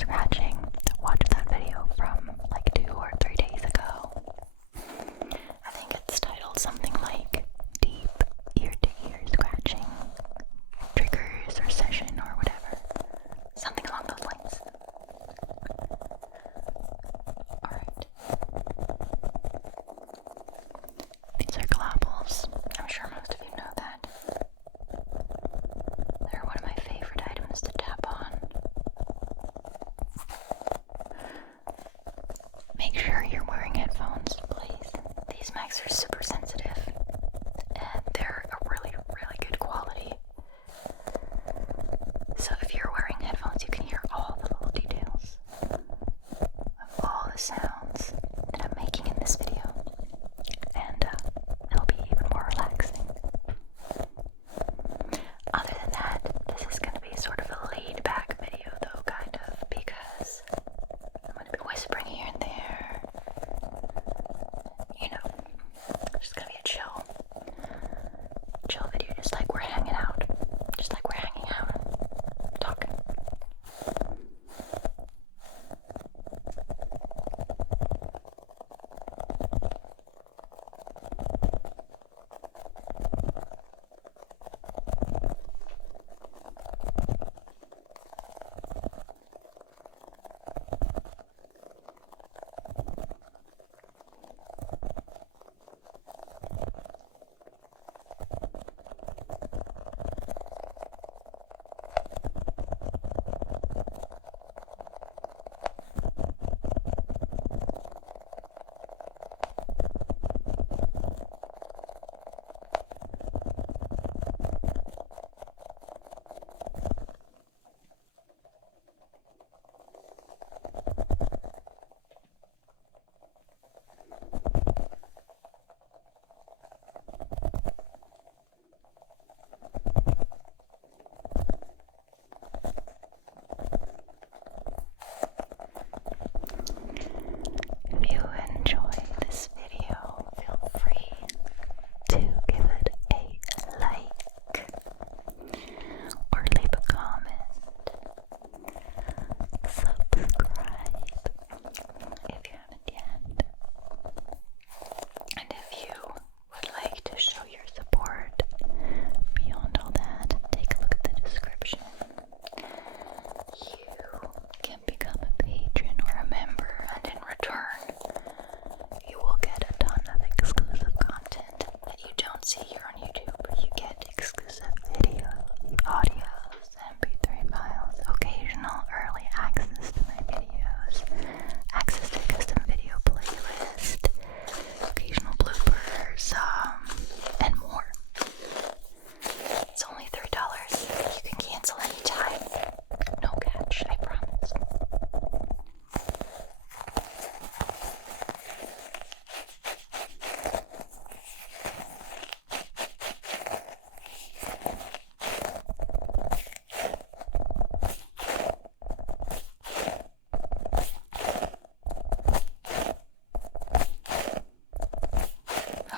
scratching, watch that video from like 2 or 3 days ago. I think it's titled something like Deep Ear-to-Ear Scratching Triggers or Session or whatever. Something along those lines. Alright. These are globbles. I'm sure most of you know that. They're one of my favorite items to tap on. Make sure you're wearing headphones, please. These mics are super sensitive, and they're a really, really good quality. So if you're wearing headphones, you can hear all the little details of all the sounds that I'm making in this video, and it'll be even more relaxing. Other than that, this is going to be sort of a laid-back video, though, kind of, because I'm going to be whispering here and there. You know, it's just going to be a chill video, just like we're hanging out. Just like we're hanging out, talking. If you enjoy this video, feel free to give it a like or leave a comment. Subscribe if you haven't yet. And if you would like to show your support beyond all that, take a look at the description. You can become a patron or a member, and in return, you will get a ton of exclusive content that you don't see here on YouTube. You get exclusive videos, audios, MP3 files, occasional early access to my videos, access to custom video playlist, occasional bloopers, and more. It's only $3. You can cancel anytime. No catch, I promise.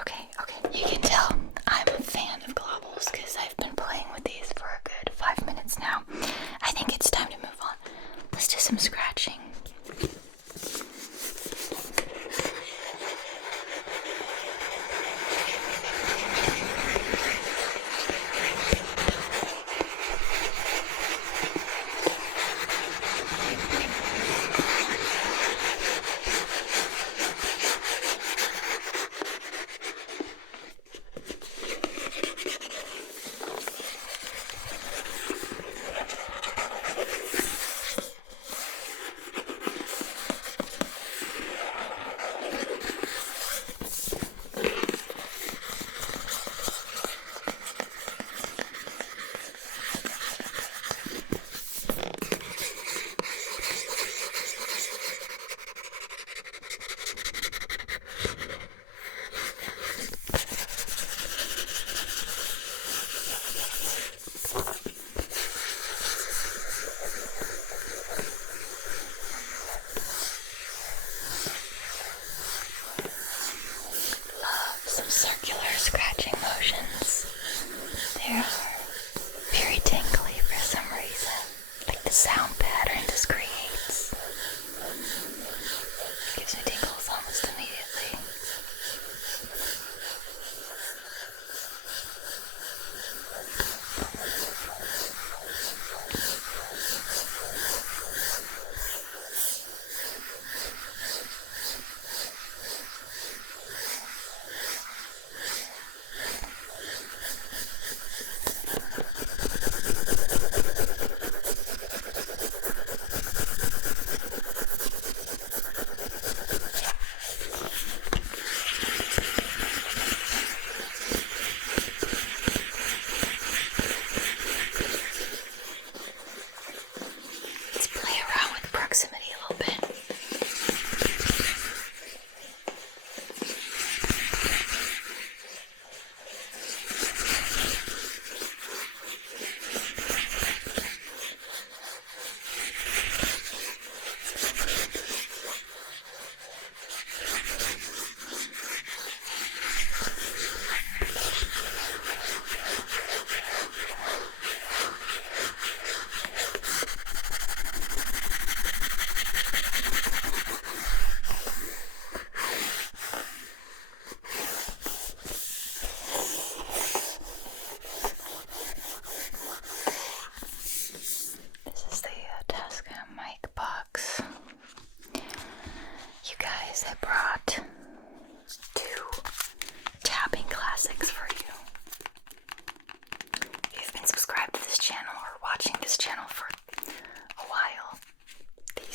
Okay, you can tell I'm a fan of globbles because I've been playing with these for a good 5 minutes now. I think it's time to move on. Let's do some scratching.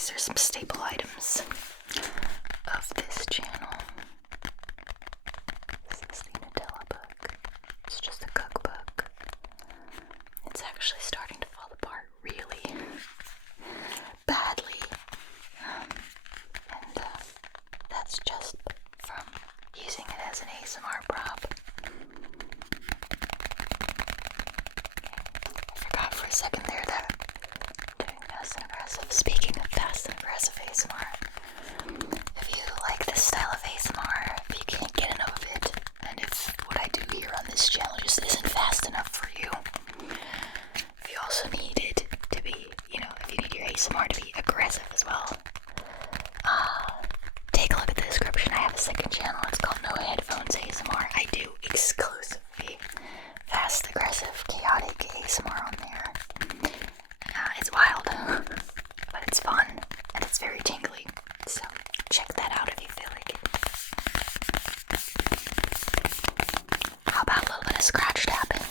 these are some staple items of this channel. This is the Nutella book. It's just a cookbook. It's actually starting to fall apart really badly. And that's just from using it as an ASMR prop. I forgot for a second there that I'm doing fast and aggressive. Speaking of fast and aggressive ASMR, if you like this style of ASMR, if you can't get enough of it, and if what I do here on this channel just isn't fast enough for you, if you also need it to be, if you need your ASMR to be aggressive as well, take a look at the description. I have a second channel. It's called No Headphones ASMR. I do exclusively fast, aggressive, chaotic ASMR on there. It's wild, but it's fun, and it's very tingly. So check that out if you feel like it. How about a little bit of scratch tapping?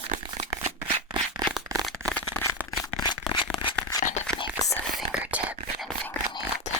And a mix of fingertip and fingernail tapping.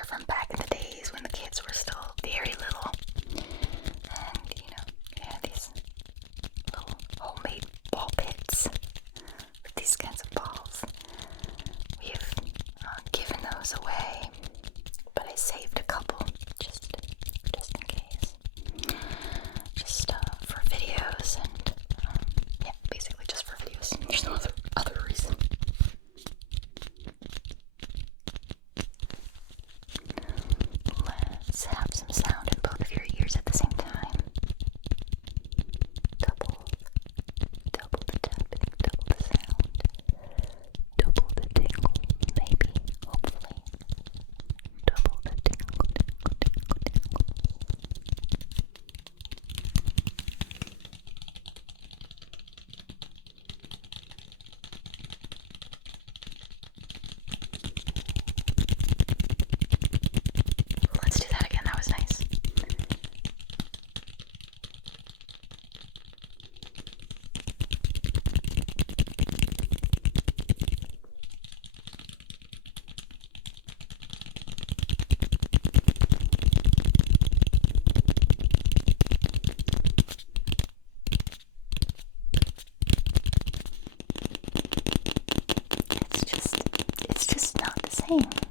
are from back in the days when the kids were still very little. And, you know, they had these little homemade ball pits with these kinds of balls. We've given those away, but I saved a couple just in case. Just for videos and, yeah, basically just for videos. There's no other reason. Let's have some sound in both of your ears at the same time. Double the tapping, double the sound, double the tingle, maybe, hopefully. Double the tingle, tingle, tingle, tingle. Let's do that again, that was nice. It's just not the same.